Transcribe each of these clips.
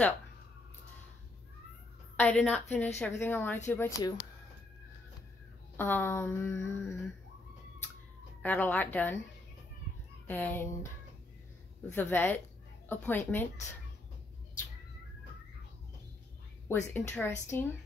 So, I did not finish everything I wanted to by 2. I got a lot done. And the vet appointment was interesting.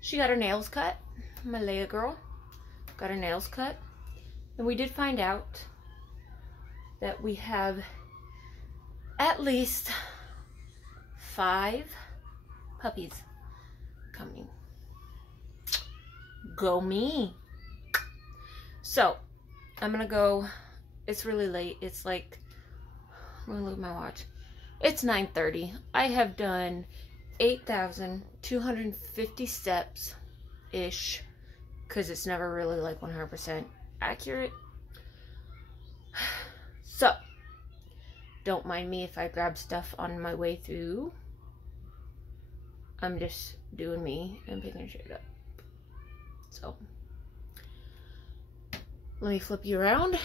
She got her nails cut. My Leia girl got her nails cut. And we did find out that we have at least 5 puppies coming. Go me. So, I'm gonna go. It's really late. It's like, I'm gonna look at my watch. It's 9:30. I have done 8,250 steps-ish, because it's never really like 100% accurate. So, don't mind me if I grab stuff on my way through. I'm just doing me and picking shit up. So, let me flip you around.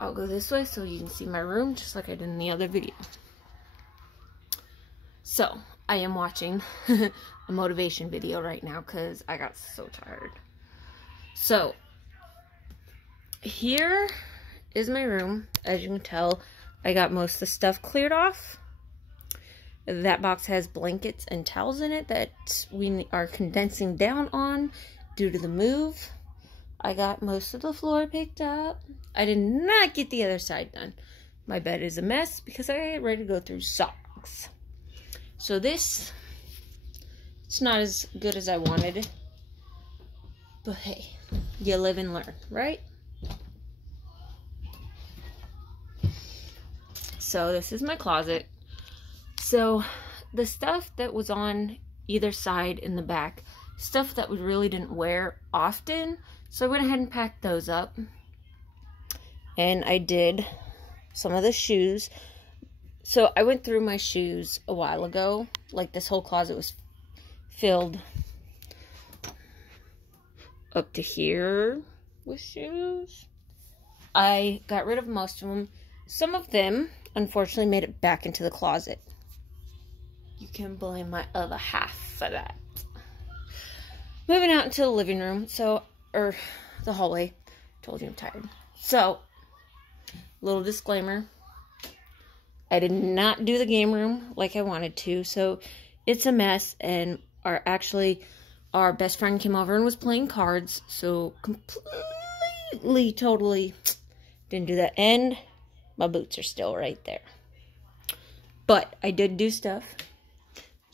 I'll go this way so you can see my room just like I did in the other video. So, I am watching a motivation video right now because I got so tired. So, here is my room. As you can tell, I got most of the stuff cleared off. That box has blankets and towels in it that we are condensing down on due to the move. I got most of the floor picked up. I did not get the other side done. My bed is a mess because I ain't ready to go through socks. So this, it's not as good as I wanted. But hey, you live and learn, right? So this is my closet. So the stuff that was on either side in the back, stuff that we really didn't wear often, so I went ahead and packed those up. And I did some of the shoes. So I went through my shoes a while ago. Like, this whole closet was filled up to here with shoes. I got rid of most of them. Some of them, unfortunately, made it back into the closet. You can blame my other half for that. Moving out into the living room, or the hallway. Told you I'm tired. So, little disclaimer. I did not do the game room like I wanted to, so it's a mess. And our best friend came over and was playing cards, so completely, totally didn't do that. And my boots are still right there. But I did do stuff.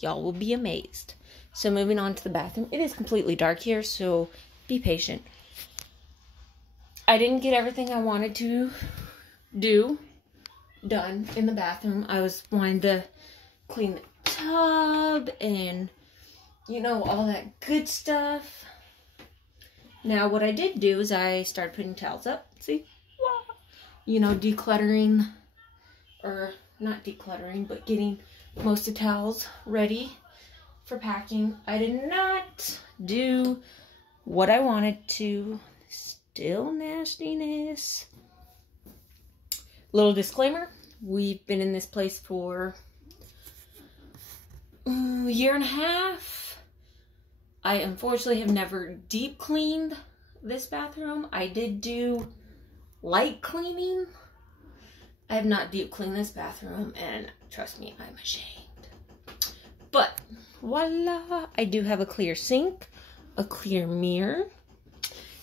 Y'all will be amazed. So moving on to the bathroom. It is completely dark here, so be patient. I didn't get everything I wanted to done in the bathroom. I was wanting to clean the tub and, you know, all that good stuff. Now, what I did do is I started putting towels up. See? You know, decluttering, or not decluttering, but getting most of the towels ready for packing. I did not do what I wanted to. Still nastiness. Little disclaimer, we've been in this place for a year and a half. I unfortunately have never deep cleaned this bathroom. I did do light cleaning. I have not deep cleaned this bathroom, and trust me, I'm ashamed. But voila, I do have a clear sink, a clear mirror,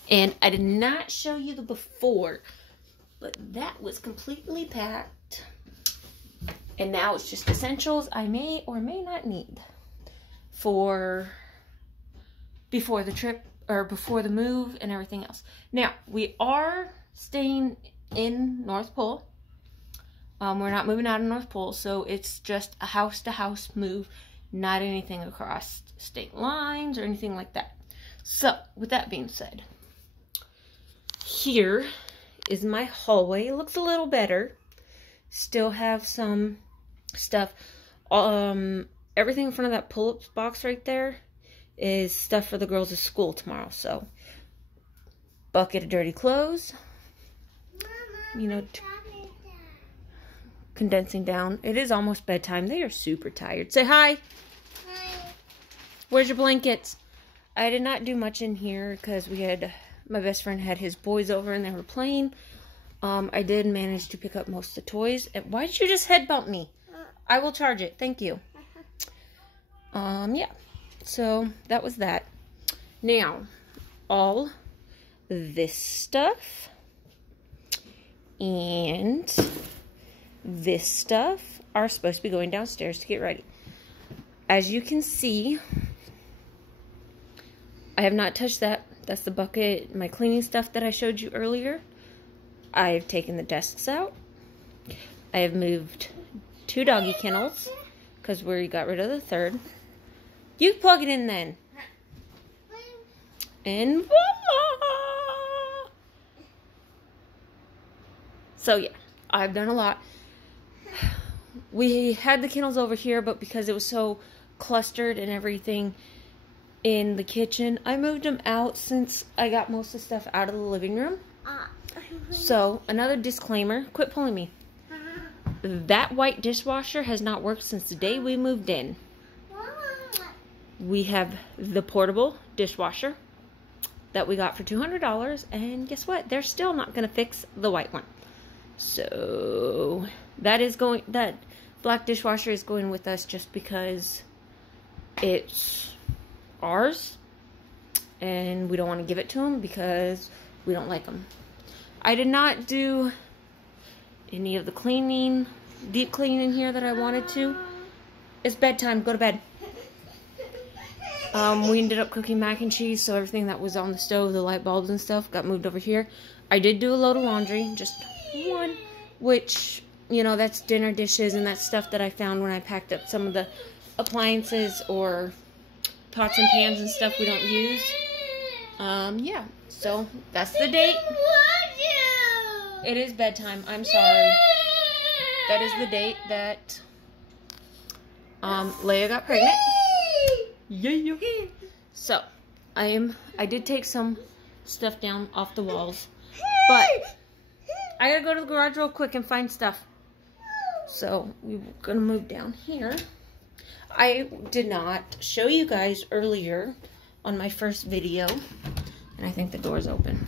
and I did not show you the before, but that was completely packed. And now it's just essentials I may or may not need for before the trip, or before the move and everything else. Now, we are staying in North Pole. We're not moving out of North Pole, so it's just a house-to-house move, not anything across state lines or anything like that. So, with that being said, here is my hallway. It looks a little better. Still have some stuff. Everything in front of that pull-ups box right there is stuff for the girls at school tomorrow. So, bucket of dirty clothes. Mama, you know, condensing down. It is almost bedtime. They are super tired. Say hi. Hi. Where's your blankets? I did not do much in here because my best friend had his boys over and they were playing. I did manage to pick up most of the toys. Why did you just head bump me? I will charge it. Thank you. Yeah. So that was that. Now, all this stuff and this stuff are supposed to be going downstairs to get ready. As you can see, I have not touched that. That's the bucket, my cleaning stuff that I showed you earlier. I've taken the desks out. I have moved 2 doggy kennels because we got rid of the 3rd. You plug it in then. And voila! So yeah, I've done a lot. We had the kennels over here, but because it was so clustered and everything in the kitchen, I moved them out since I got most of the stuff out of the living room. So, another disclaimer, quit pulling me. That white dishwasher has not worked since the day we moved in. We have the portable dishwasher that we got for $200, and guess what? They're still not going to fix the white one. So, that black dishwasher is going with us just because it's ours, and we don't want to give it to them because we don't like them. I did not do any of the cleaning, deep cleaning here that I wanted to. It's bedtime. Go to bed. We ended up cooking mac and cheese, so everything that was on the stove, the light bulbs and stuff, got moved over here. I did do a load of laundry, just one, which, you know, that's dinner dishes and that stuff that I found when I packed up some of the appliances or pots and pans and stuff we don't use. Yeah, so that's the date. It is bedtime. I'm sorry. That is the date that Leia got pregnant. Yeah. So, I did take some stuff down off the walls, but I gotta go to the garage real quick and find stuff. So, we're gonna move down here. I did not show you guys earlier on my first video, and I think the door's open.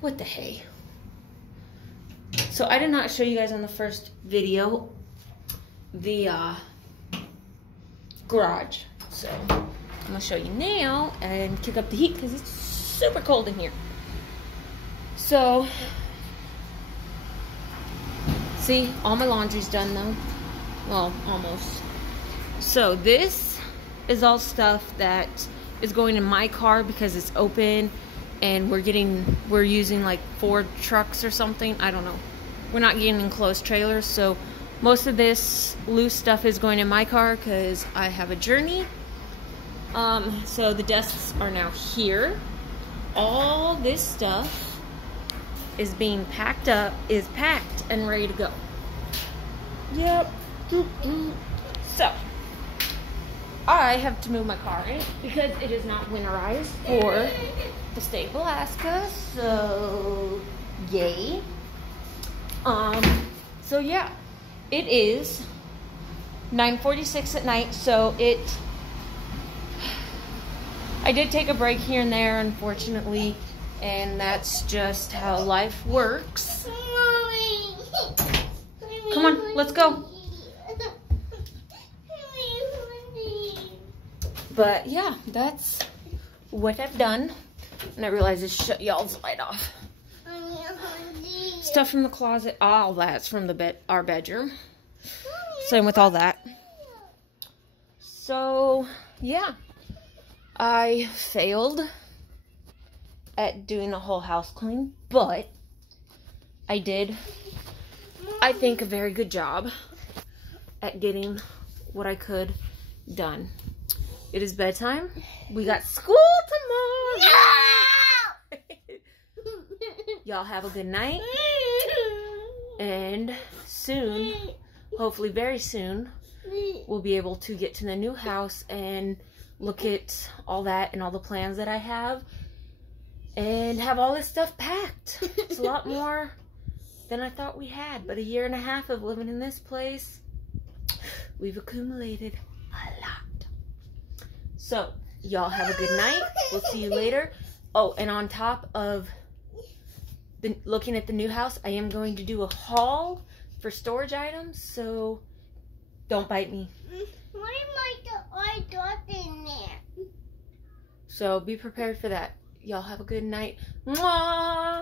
What the hey? So I did not show you guys on the first video the garage. So I'm gonna show you now and kick up the heat because it's super cold in here. So see, all my laundry's done though. Well, almost. So this is all stuff that is going in my car because it's open and we're using like 4 trucks or something. I don't know. We're not getting enclosed trailers, so most of this loose stuff is going in my car because I have a Journey. So the desks are now here. All this stuff is being packed up, is packed and ready to go. Yep. So I have to move my car in because it is not winterized for the state of Alaska. So yay. So yeah, it is 9:46 at night, so I did take a break here and there, unfortunately, and that's just how life works. Come on, let's go. But yeah, that's what I've done. And I realized I shut y'all's light off. Stuff from the closet, all that's from our bedroom. Same with all that. So, yeah. I failed at doing a whole house clean, but I did, I think, a very good job at getting what I could done. It is bedtime. We got school tomorrow. Y'all have a good night. And soon, hopefully very soon, we'll be able to get to the new house and look at all that and all the plans that I have and have all this stuff packed. It's a lot more than I thought we had. But a year and a half of living in this place, we've accumulated a lot. So, y'all have a good night. We'll see you later. Oh, and on top of looking at the new house, I am going to do a haul for storage items, so don't bite me. Why am I got in there? So be prepared for that. Y'all have a good night. Mwah!